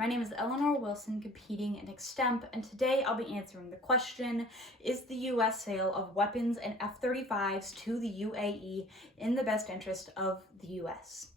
My name is Eleanor Willson, competing in EXTEMP, and today I'll be answering the question, is the U.S. sale of weapons and F-35s to the UAE in the best interest of the U.S.?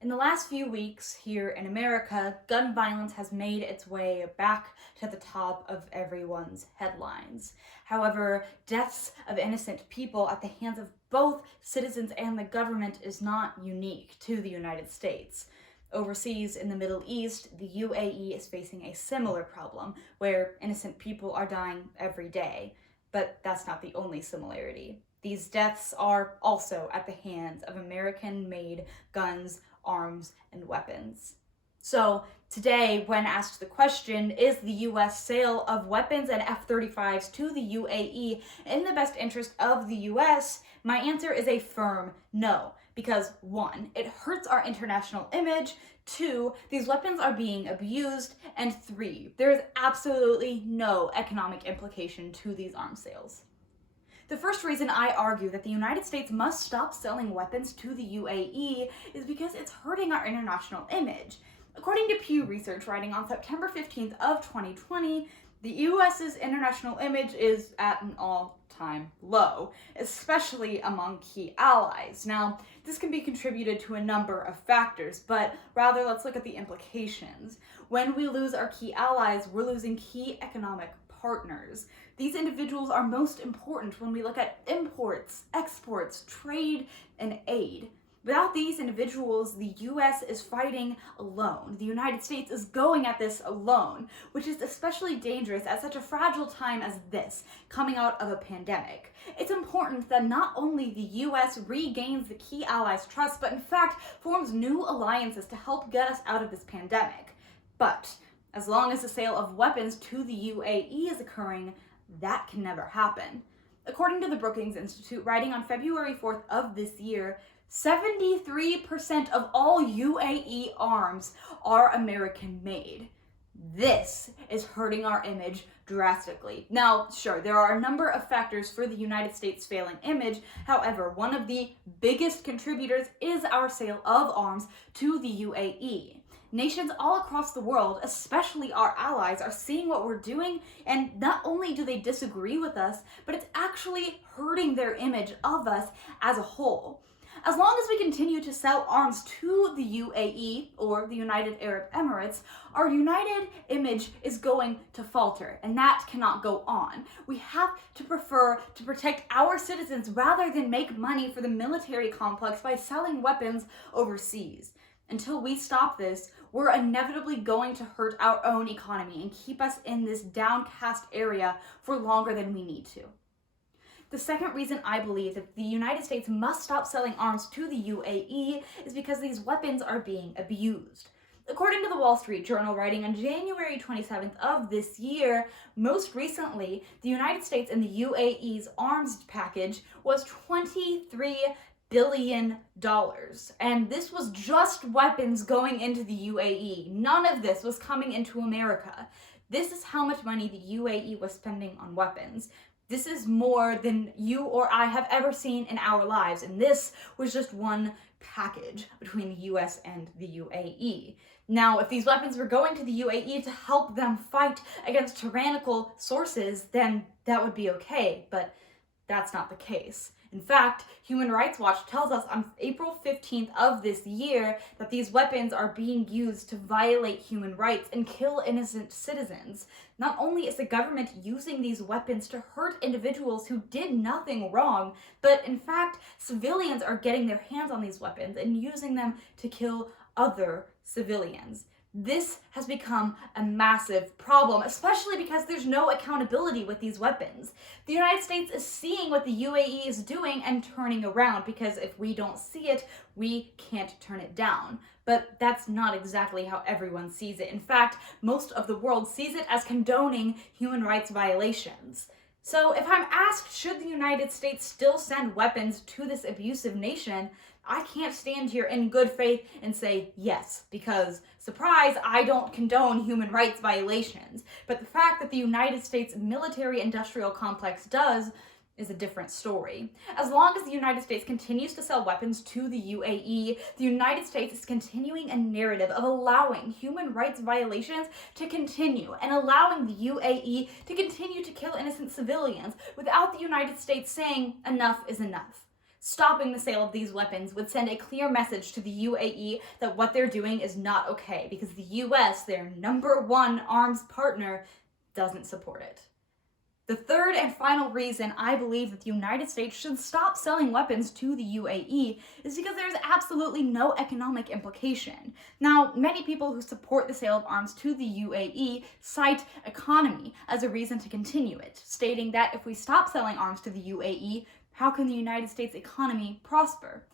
In the last few weeks here in America, gun violence has made its way back to the top of everyone's headlines. However, deaths of innocent people at the hands of both citizens and the government is not unique to the United States. Overseas in the Middle East, the UAE is facing a similar problem, where innocent people are dying every day. But that's not the only similarity. These deaths are also at the hands of American-made guns, arms, and weapons. So today, when asked the question, is the U.S. sale of weapons and F-35s to the UAE in the best interest of the U.S., my answer is a firm no. Because 1, it hurts our international image, 2, these weapons are being abused, and 3, there is absolutely no economic implication to these arms sales. The first reason I argue that the United States must stop selling weapons to the UAE is because it's hurting our international image. According to Pew Research, writing on September 15th of 2020, the US's international image is at an all-time low, especially among key allies. Now, this can be contributed to a number of factors, but rather let's look at the implications. When we lose our key allies, we're losing key economic partners. These individuals are most important when we look at imports, exports, trade, and aid. Without these individuals, the U.S. is fighting alone. The United States is going at this alone, which is especially dangerous at such a fragile time as this, coming out of a pandemic. It's important that not only the U.S. regains the key allies' trust, but in fact forms new alliances to help get us out of this pandemic. But as long as the sale of weapons to the UAE is occurring, that can never happen. According to the Brookings Institute, writing on February 4th of this year, 73% of all UAE arms are American-made. This is hurting our image drastically. Now, sure, there are a number of factors for the United States' failing image. However, one of the biggest contributors is our sale of arms to the UAE. Nations all across the world, especially our allies, are seeing what we're doing, and not only do they disagree with us, but it's actually hurting their image of us as a whole. As long as we continue to sell arms to the UAE, or the United Arab Emirates, our united image is going to falter, and that cannot go on. We have to prefer to protect our citizens rather than make money for the military complex by selling weapons overseas. Until we stop this, we're inevitably going to hurt our own economy and keep us in this downcast area for longer than we need to. The second reason I believe that the United States must stop selling arms to the UAE is because these weapons are being abused. According to the Wall Street Journal, writing on January 27th of this year, most recently, the United States and the UAE's arms package was $23 billion. And this was just weapons going into the UAE. None of this was coming into America. This is how much money the UAE was spending on weapons. This is more than you or I have ever seen in our lives, and this was just one package between the US and the UAE. Now, if these weapons were going to the UAE to help them fight against tyrannical sources, then that would be okay, but that's not the case. In fact, Human Rights Watch tells us on April 15th of this year that these weapons are being used to violate human rights and kill innocent citizens. Not only is the government using these weapons to hurt individuals who did nothing wrong, but in fact, civilians are getting their hands on these weapons and using them to kill other civilians. This has become a massive problem, especially because there's no accountability with these weapons. The United States is seeing what the UAE is doing and turning around, because if we don't see it, we can't turn it down. But that's not exactly how everyone sees it. In fact, most of the world sees it as condoning human rights violations. So if I'm asked, should the United States still send weapons to this abusive nation, I can't stand here in good faith and say yes, because, surprise, I don't condone human rights violations. But the fact that the United States military-industrial complex does is a different story. As long as the United States continues to sell weapons to the UAE, the United States is continuing a narrative of allowing human rights violations to continue and allowing the UAE to continue to kill innocent civilians without the United States saying enough is enough. Stopping the sale of these weapons would send a clear message to the UAE that what they're doing is not okay because the US, their #1 arms partner, doesn't support it. The third and final reason I believe that the United States should stop selling weapons to the UAE is because there's absolutely no economic implication. Now, many people who support the sale of arms to the UAE cite economy as a reason to continue it, stating that if we stop selling arms to the UAE, how can the United States economy prosper?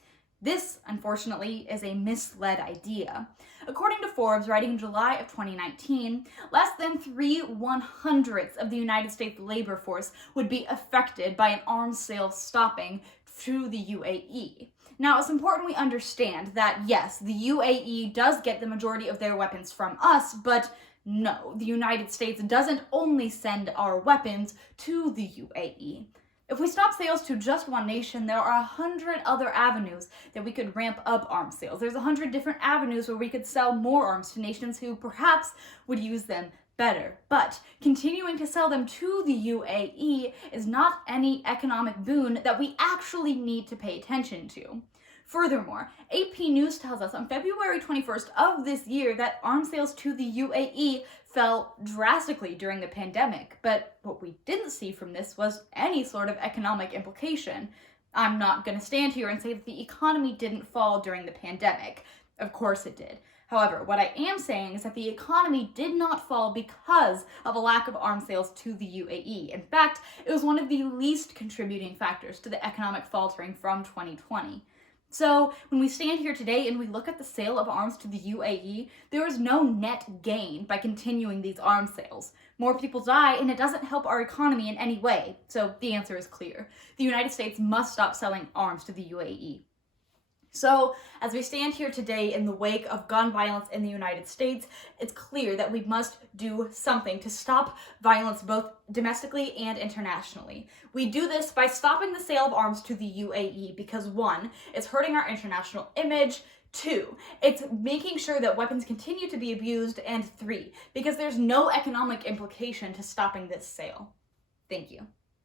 This, unfortunately, is a misled idea. According to Forbes, writing in July of 2019, less than 3/100ths of the United States labor force would be affected by an arms sale stopping to the UAE. Now, it's important we understand that, yes, the UAE does get the majority of their weapons from us, but no, the United States doesn't only send our weapons to the UAE. If we stop sales to just one nation, there are 100 other avenues that we could ramp up arms sales. There's 100 different avenues where we could sell more arms to nations who perhaps would use them better. But continuing to sell them to the UAE is not any economic boon that we actually need to pay attention to. Furthermore, AP News tells us on February 21st of this year that arms sales to the UAE fell drastically during the pandemic, but what we didn't see from this was any sort of economic implication. I'm not going to stand here and say that the economy didn't fall during the pandemic. Of course it did. However, what I am saying is that the economy did not fall because of a lack of arms sales to the UAE. In fact, it was one of the least contributing factors to the economic faltering from 2020. So when we stand here today and we look at the sale of arms to the UAE, there is no net gain by continuing these arms sales. More people die and it doesn't help our economy in any way. So the answer is clear. The United States must stop selling arms to the UAE. So, as we stand here today in the wake of gun violence in the United States, it's clear that we must do something to stop violence both domestically and internationally. We do this by stopping the sale of arms to the UAE because 1, it's hurting our international image, 2, it's making sure that weapons continue to be abused, and 3, because there's no economic implication to stopping this sale. Thank you.